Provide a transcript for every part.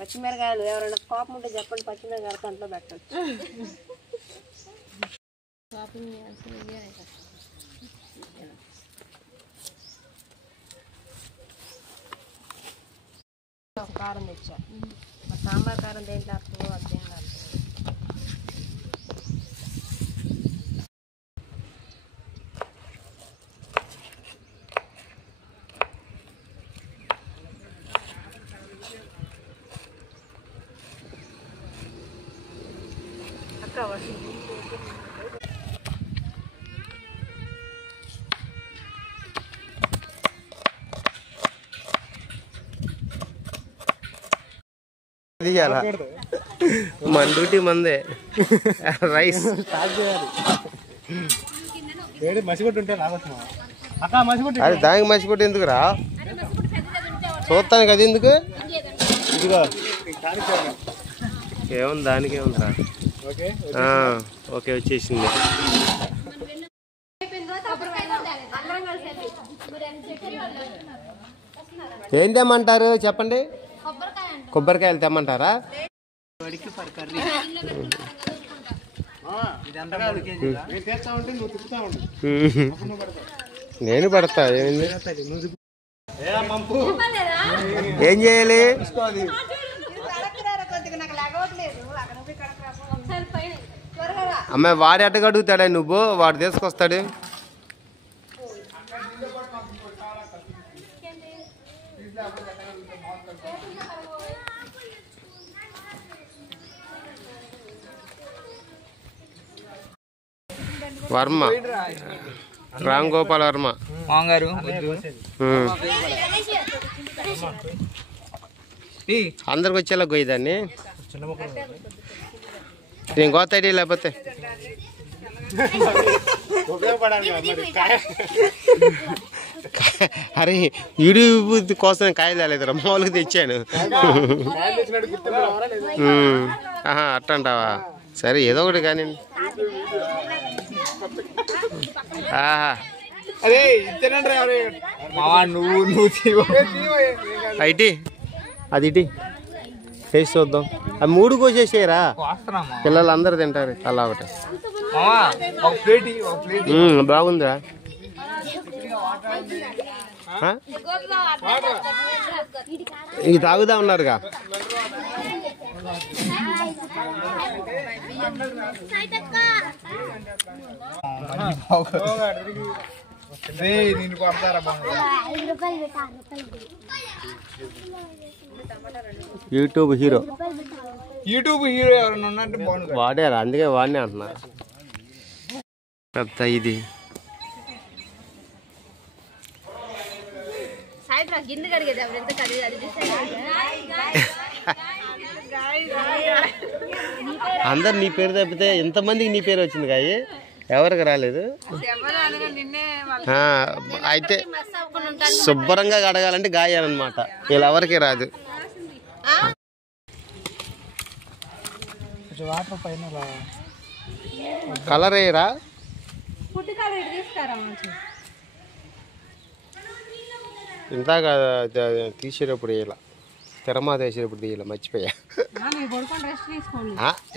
పచ్చిమిరకాయలు ఎవరైనా కోపం ఉంటే చెప్పండి, పచ్చిమిరకాయలు కంట్లో పెట్టచ్చు. కారం తెచ్చా, సాంబార్ కారం దేంట్లో వస్తుందో అదేం కాదు. మన డ్యూటీ మందే రైస్ అది దానికి మసిపొట్టు ఎందుకురా చూస్తానికి అది ఎందుకు ఏముంది దానికి ఏముందిరా ఓకే వచ్చేసింది ఏం తెమ్మంటారు చెప్పండి కొబ్బరికాయలు తెమ్మంటారా నేను పడతా ఏమైంది ఏం చేయాలి అమ్మాయి వాడి అట్టగా అడుగుతాడా నువ్వు వాడు తీసుకొస్తాడు వర్మ రామ్ గోపాల్ వర్మ అందరికి వచ్చేలా గొయ్యదాన్ని నేను గోతాడి లేకపోతే అరే యూట్యూబ్ కోసం కాయలు రాలేదురా మామూలుగా తెచ్చాను అట్టంటావా సరే ఏదో ఒకటి కానీ ఐటీ అది ఇటీ టేస్ట్ చూద్దాం అది 3 కోసేసేయరా పిల్లలు అందరు తింటారు అలా ఒకటి బాగుందిరా ఇది తాగుదా ఉన్నారుగా యూట్యూబ్ హీరో ఎవరన్నా వాడారా అందుకే వాడినే అంటున్నా పెద్ద ఇది అందరు నీ పేరు తప్పితే ఎంతమందికి నీ పేరు వచ్చింది కాయి ఎవరికి రాలేదు అయితే శుభ్రంగా కడగాలంటే గాయాలన్నమాట వీళ్ళెవరికి రాదు కలర్ వేయరా ఇంతాక తీసేటప్పుడు వేయాల తిరమాత వేసేటప్పుడు తీయాల మర్చిపోయా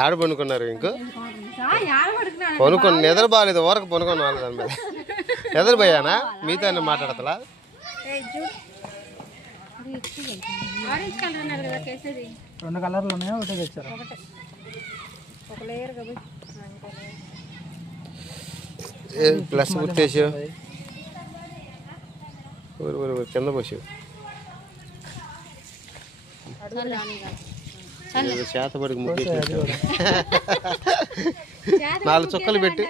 ఏడ పనుకున్నారు ఇంకో పనుకొని నిద్ర బాగాలేదు ఊరకు పనుకొని వాళ్ళు దాని మీద నిద్రపోయానా మీతో మాట్లాడతలా రెండు కలర్లు ఉన్నాయా ఒకటే తెచ్చారు ప్లస్ గుర్తేసి కింద పోసావు చేతబడికి ముగ్గేసి 4 చుక్కలు పెట్టి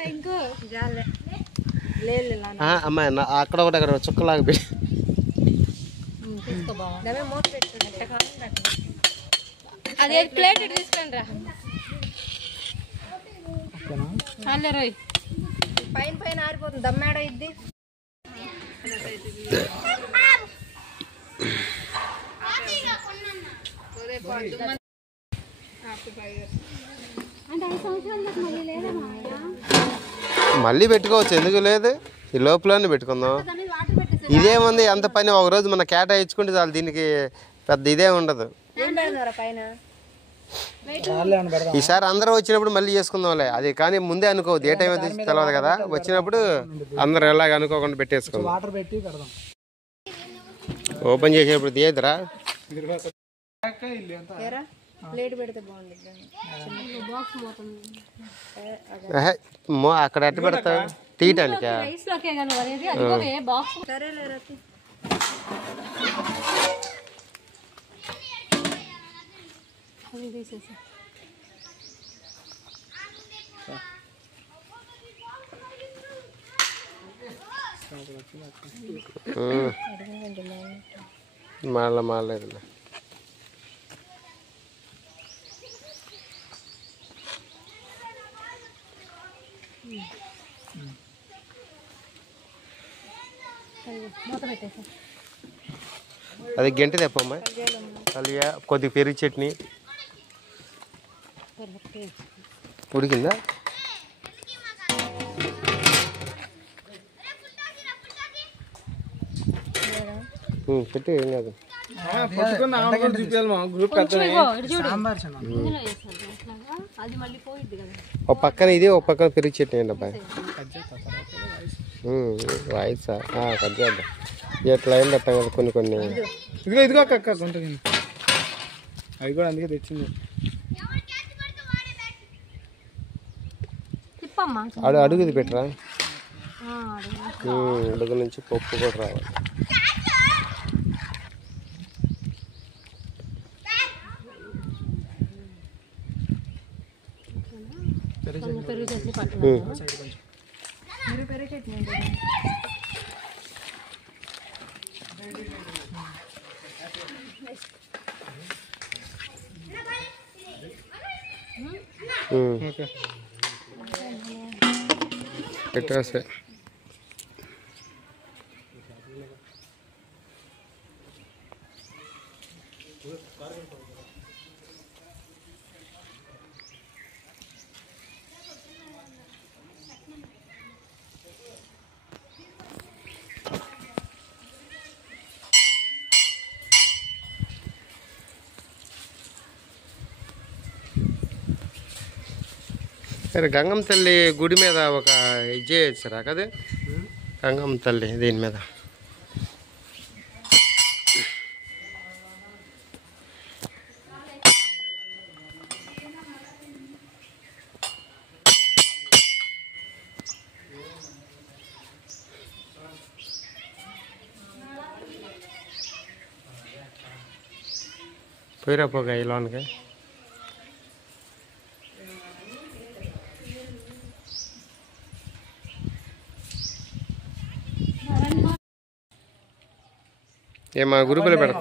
అమ్మాయి అక్కడ ఒకటి అక్కడ చుక్కలాగా పెట్టి అదే ప్లేట్ తీసుకుని రా పైన ఆరిపోతుంది దమ్మేడ ఇద్ది మళ్ళీ పెట్టుకోవచ్చు ఎందుకు లేదు ఈ లోపలనే పెట్టుకుందాం ఇదేముంది ఎంత పని ఒక రోజు మన కేటాయించుకుంటే చాలు దీనికి పెద్ద ఇదే ఉండదు ఏం పెడతారా పైన? ఈసారి అందరూ వచ్చినప్పుడు మళ్ళీ చేసుకుందాంలే అది, కానీ ముందే అనుకోవద్దు, ఏ టైం అయితే తెలియదు కదా. వచ్చినప్పుడు అందరూ ఎలాగ అనుకోకుండా పెట్టేసుకుందాం. వాటర్ పెట్టి పెడదాం. ఓపెన్ చేసేప్పుడు తీయద్దురా. ప్లేట్ పెడితే బాగుంటుంది. అక్కడ ఎట్ట పెడతావు తీయటానికా? సరేలేరా. తీసేసా. మాలేదులే. అది గంట తెప్పమ్మా. కలియా కొద్దిగా పెరుగు చట్నీ ఉడికిందా? పెట్టి ఏం కాదు. ఒక పక్కన ఇది, ఒక పక్కన పెరుగు చట్నీ అండి అబ్బాయి. వాయిసా కట్ చేద్దాం. ఎట్లా ఏం పెట్టాం కదా కొన్ని కొన్ని. ఇదిగో అక్క కొంటుంది అది కూడా అందుకే తెచ్చింది. అడుగుది పెట్టరా. అడుగు నుంచి పప్పు కూడా రావాలి. పెరుగు చట్నీ పట్టు. పెరుగు చట్నీ పెట్టేస్తే సరే. గంగమ్మ తల్లి గుడి మీద ఒక ఇది చేయొచ్చురా కదా, గంగమ్మ తల్లి దీని మీద. పోయిరా పోగా ఈ లోన్కి. ఏమా గ్రూపులో పెడతా.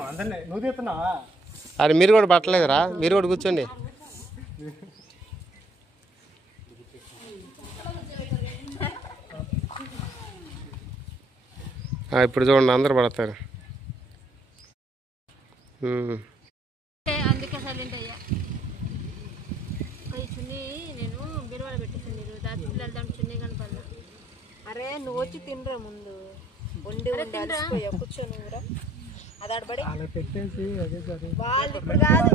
అరే మీరు కూడా పట్టలేదురా, మీరు కూడా కూర్చోండి. ఇప్పుడు చూడండి అందరు పడతారు. అందుకే సైలెంట్ అయ్యా. చున్నీ నేను బిరువాడ పెట్టేసాను. దాని చున్నీ కనపడలా. అరే నువ్వు వచ్చి తినరా ముందు. వండి అలసిపోయా. కూర్చొని ఊరా అదాడబడి పెట్టేసి వాళ్ళు ఇప్పుడు కాదు.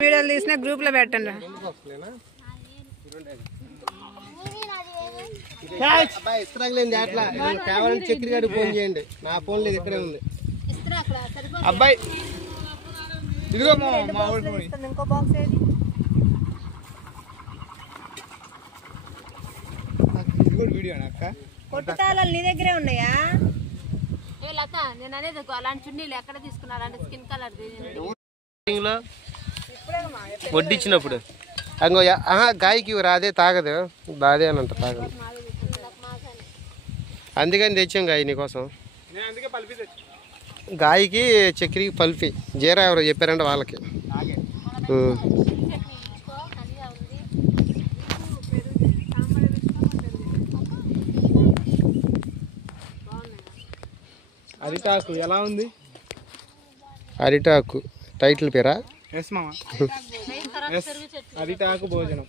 వీడియోలు తీసిన గ్రూప్ లో పెట్టండి. అట్లా కావాలంటే చక్రి గారికి ఫోన్ చేయండి. నా ఫోన్ లేదు, ఇక్కడే ఉంది అబ్బాయి. ఇదిగో ఇంకో బాక్స్ ఏది? వీడియో అక్క. కొట్టు తాళాలు నీ దగ్గరే ఉన్నాయా? లత నేను అనేది అలాంటి చున్నీలు ఎక్కడ తీసుకున్నారు? అంటే స్కిన్ కలర్ వడ్డిచ్చినప్పుడు అంగో గాయకి రాదే తాగదు, బాదే అని అంట తాగదు. అందుకని తెచ్చాం గాయ నీకోసం. గాయకి చక్కెరకి పల్పి జీరా ఎవరో చెప్పారంటే వాళ్ళకి. అరిటాకు ఎలా ఉంది? అరిటాకు టైటిల్ పేరా? ఎస్ మామ, అరిటాకు భోజనం.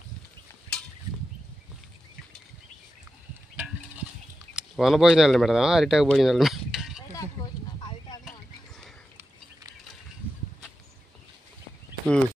వన భోజనాలు పెడదామా అరిటాకు భోజనాలు?